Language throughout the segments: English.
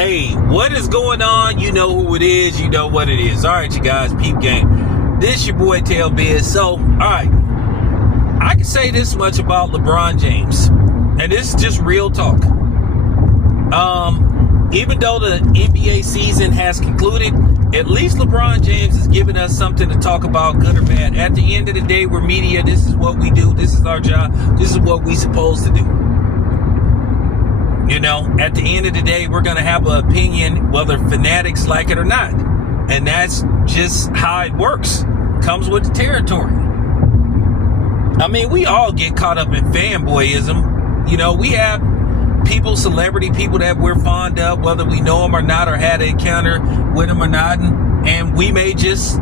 Hey, what is going on? You know who it is. You know what it is. All right, you guys, peep game. This your boy Tail Biz. So, all right, I can say this much about LeBron James, and this is just real talk. Even though the NBA season has concluded, at least LeBron James is giving us something to talk about, good or bad. At the end of the day, we're media. This is what we do. This is our job. This is what we're supposed to do. You know, at the end of the day, we're going to have an opinion, whether fanatics like it or not. And that's just how it works. Comes with the territory. I mean, we all get caught up in fanboyism. You know, we have people, celebrity people that we're fond of, whether we know them or not, or had an encounter with them or not. And we may just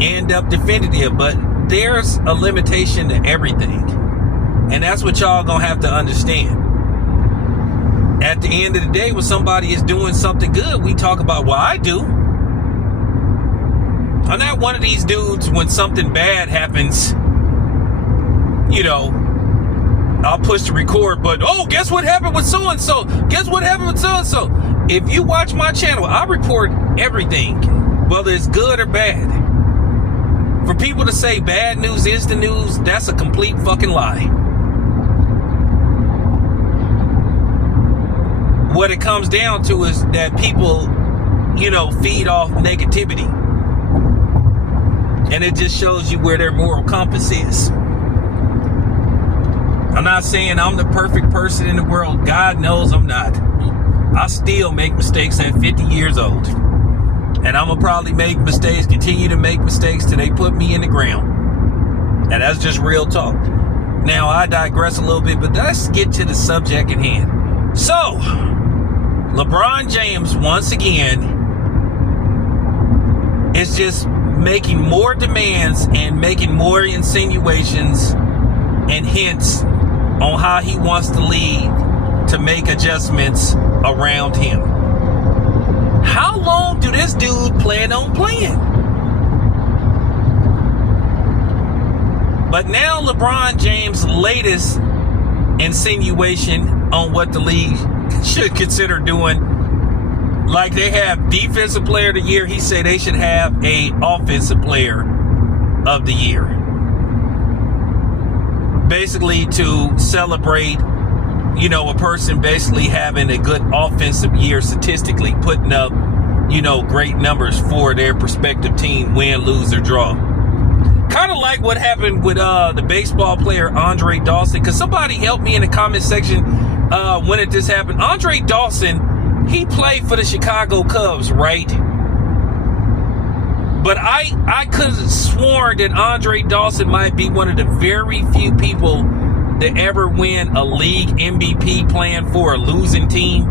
end up defending it. But there's a limitation to everything. And that's what y'all going to have to understand. At the end of the day, when somebody is doing something good, we talk about, well, I do. I'm not one of these dudes when something bad happens, you know, I'll push the record, but, oh, guess what happened with so-and-so? Guess what happened with so-and-so? If you watch my channel, I report everything, whether it's good or bad. For people to say bad news is the news, that's a complete fucking lie. What it comes down to is that people, you know, feed off negativity. And it just shows you where their moral compass is. I'm not saying I'm the perfect person in the world. God knows I'm not. I still make mistakes at 50 years old. And I'm going to probably make mistakes, continue to make mistakes till they put me in the ground. And that's just real talk. Now, I digress a little bit, but let's get to the subject at hand. So, LeBron James, once again, is just making more demands and making more insinuations and hints on how he wants the league to make adjustments around him. How long do this dude plan on playing? But now LeBron James' latest insinuation on what the league should consider doing, like they have defensive player of the year, he said they should have a offensive player of the year, basically to celebrate, you know, a person basically having a good offensive year, statistically putting up, you know, great numbers for their respective team, win, lose, or draw. Kind of like what happened with the baseball player Andre Dawson, because somebody helped me in the comment section when this happened. Andre Dawson, he played for the Chicago Cubs, right? But I could have sworn that Andre Dawson might be one of the very few people that ever win a league MVP playing for a losing team.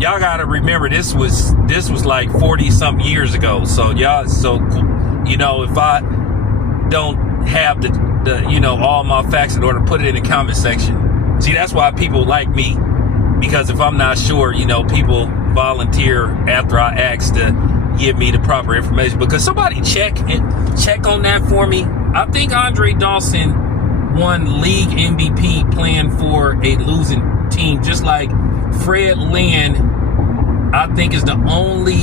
Y'all gotta remember this was like 40-something years ago. So y'all, you know, if I don't have the you know, all my facts in order, put it in the comment section. See, that's why people like me, because if I'm not sure, you know, people volunteer after I ask to give me the proper information. Because somebody check on that for me. I think Andre Dawson won league MVP playing for a losing team, just like Fred Lynn, I think, is the only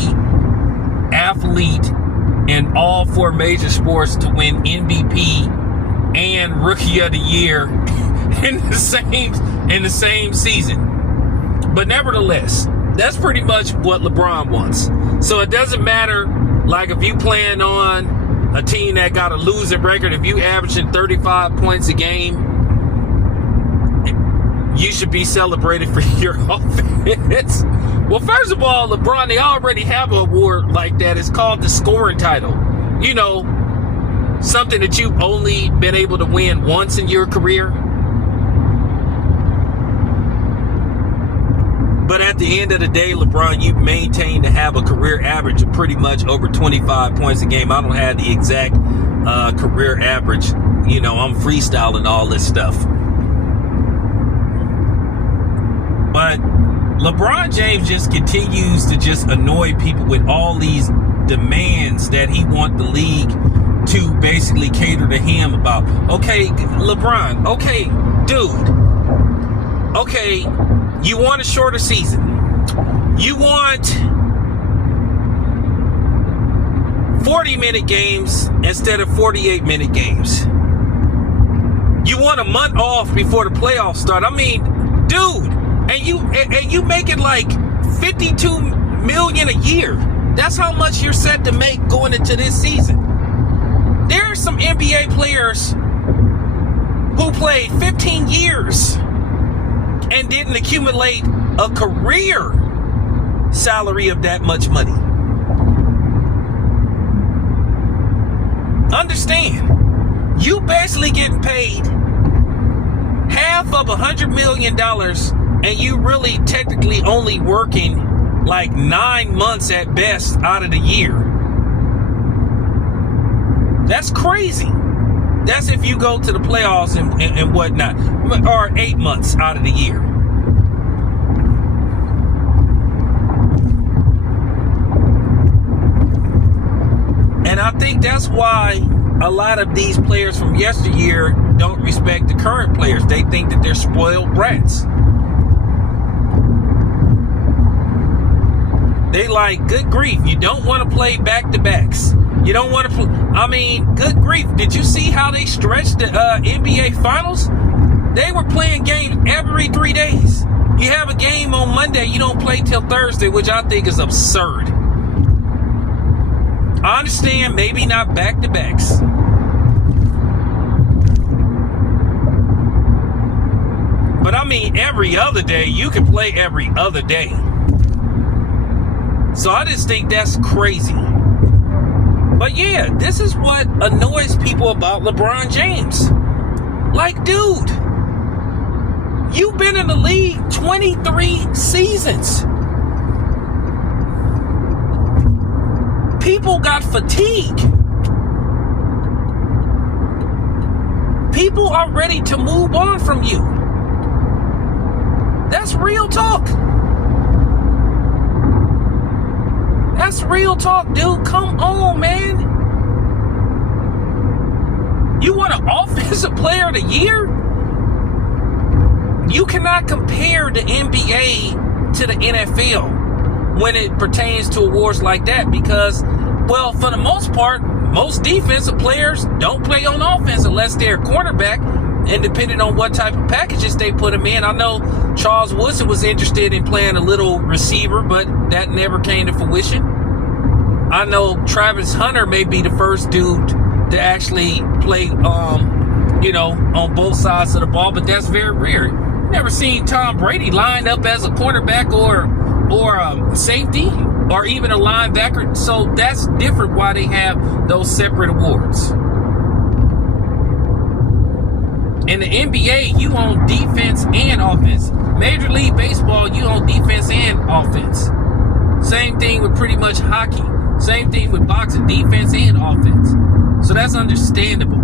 athlete in all four major sports to win MVP and Rookie of the Year in the same season. But nevertheless, that's pretty much what LeBron wants. So it doesn't matter, like, if you plan on a team that got a losing record, if you averaging 35 points a game, you should be celebrated for your offense. Well, first of all, LeBron, they already have an award like that. It's called the scoring title. You know, something that you've only been able to win once in your career. But at the end of the day, LeBron, you maintain to have a career average of pretty much over 25 points a game. I don't have the exact career average. You know, I'm freestyling all this stuff. But LeBron James just continues to just annoy people with all these demands that he wants the league to basically cater to him about. Okay, LeBron, okay, dude, okay, you want a shorter season. You want 40-minute games instead of 48-minute games. You want a month off before the playoffs start. I mean, dude, and you make it like $52 million a year. That's how much you're set to make going into this season. There are some NBA players who played 15 years and didn't accumulate a career salary of that much money. Understand, you basically getting paid half of $100 million, and you really technically only working like 9 months at best out of the year. That's crazy. That's if you go to the playoffs and whatnot, or 8 months out of the year. And I think that's why a lot of these players from yesteryear don't respect the current players. They think that they're spoiled brats. They like, good grief, you don't want to play back-to-backs. You don't want to play. I mean, good grief. Did you see how they stretched the NBA Finals? They were playing games every 3 days. You have a game on Monday, you don't play till Thursday, which I think is absurd. I understand, maybe not back-to-backs. But I mean, every other day, you can play every other day. So I just think that's crazy. But yeah, this is what annoys people about LeBron James. Like, dude, you've been in the league 23 seasons. People got fatigue. People are ready to move on from you. That's real talk. That's real talk, dude. Come on, man. You want an offensive player of the year? You cannot compare the NBA to the NFL when it pertains to awards like that because, well, for the most part, most defensive players don't play on offense unless they're a cornerback, and depending on what type of packages they put him in. I know Charles Woodson was interested in playing a little receiver, but that never came to fruition. I know Travis Hunter may be the first dude to actually play, on both sides of the ball, but that's very rare. Never seen Tom Brady lined up as a cornerback or a safety or even a linebacker. So that's different why they have those separate awards. In the NBA, you own defense and offense. Major League Baseball, you own defense and offense. Same thing with pretty much hockey. Same thing with boxing, defense and offense. So that's understandable.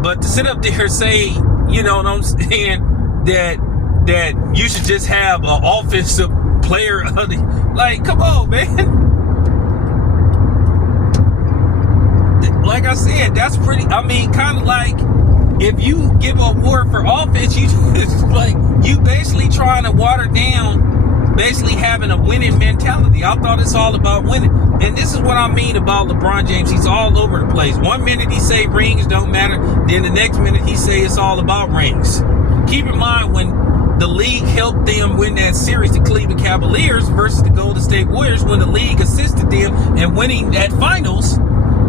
But to sit up there and say, you know what I'm saying, that you should just have an offensive player, like, come on, man. Like I said, that's pretty, I mean, kind of like, if you give an award for offense, you just, like, you basically trying to water down basically having a winning mentality. I thought it's all about winning. And this is what I mean about LeBron James. He's all over the place. One minute he say rings don't matter. Then the next minute he say it's all about rings. Keep in mind when the league helped them win that series, the Cleveland Cavaliers versus the Golden State Warriors, when the league assisted them in winning that finals,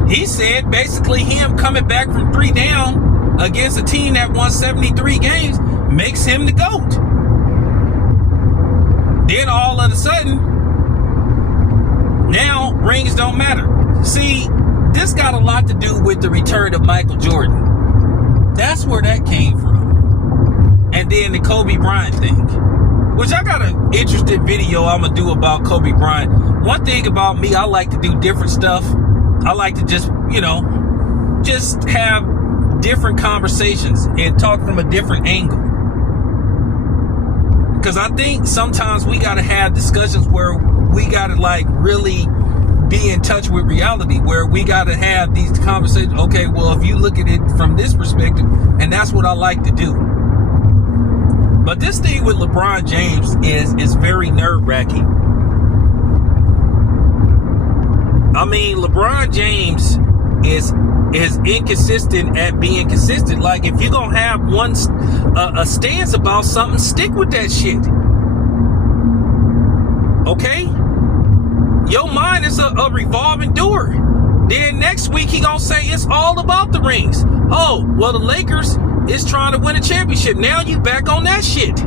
he said basically him coming back from 3 down against a team that won 73 games makes him the GOAT. Then all of a sudden, now rings don't matter. See, this got a lot to do with the return of Michael Jordan. That's where that came from. And then the Kobe Bryant thing, which I got an interesting video I'm going to do about Kobe Bryant. One thing about me, I like to do different stuff. I like to just, just have different conversations and talk from a different angle. Because I think sometimes we got to have discussions where we got to like really be in touch with reality, where we got to have these conversations. Okay, well, if you look at it from this perspective, and that's what I like to do. But this thing with LeBron James is very nerve-wracking. I mean, LeBron James is inconsistent at being consistent. Like, if you're gonna have a stance about something, stick with that shit. Okay? Your mind is a revolving door. Then next week he gonna say it's all about the rings. Oh, well, the Lakers is trying to win a championship. Now you back on that shit.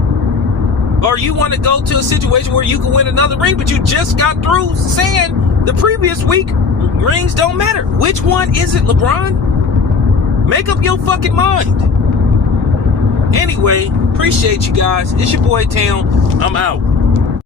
Or you want to go to a situation where you can win another ring, but you just got through saying the previous week rings don't matter. Which one is it, LeBron? Make up your fucking mind. Anyway, appreciate you guys. It's your boy Town. I'm out.